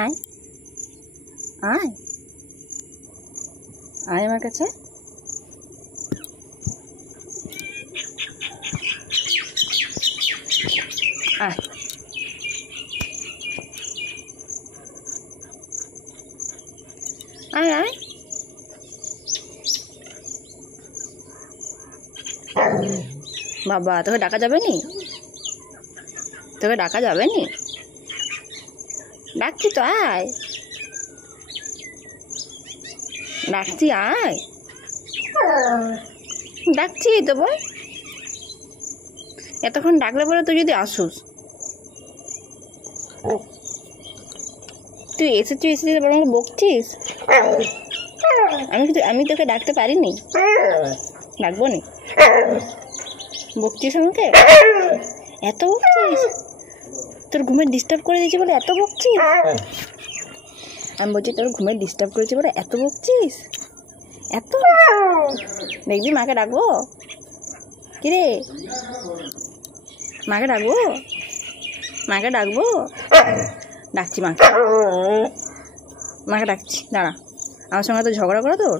আয় আয় আয় আমার কাছে। আয় আয় আয় বাবা, তোকে ডাকা যাবে নি? তোকে ডাকা যাবে নি? ডাকছি তো, আয়। ডাকছি, আয়। ডাকছি তো, বল। এতক্ষণ ডাকলে পরে তুই যদি আসুস, তুই এসেছিস বরং বকছিস। আমি তোকে ডাকতে পারিনি? ডাকবো নি? বকছিস আমাকে, এত বকছিস? তোর ঘুমের ডিস্টার্ব করে দিয়েছি বলে এত বকছিস? আমি বলছি তোর ঘুমের ডিস্টার্ব করেছি বলে এত বকছিস? এত দেখবি মাকে ডাকবো? কিরে, মাকে ডাকবো? মাকে ডাকবো? ডাকছি মাকে, মাকে ডাকছি, দাঁড়া। আমার সঙ্গে তো ঝগড়া করো তোর।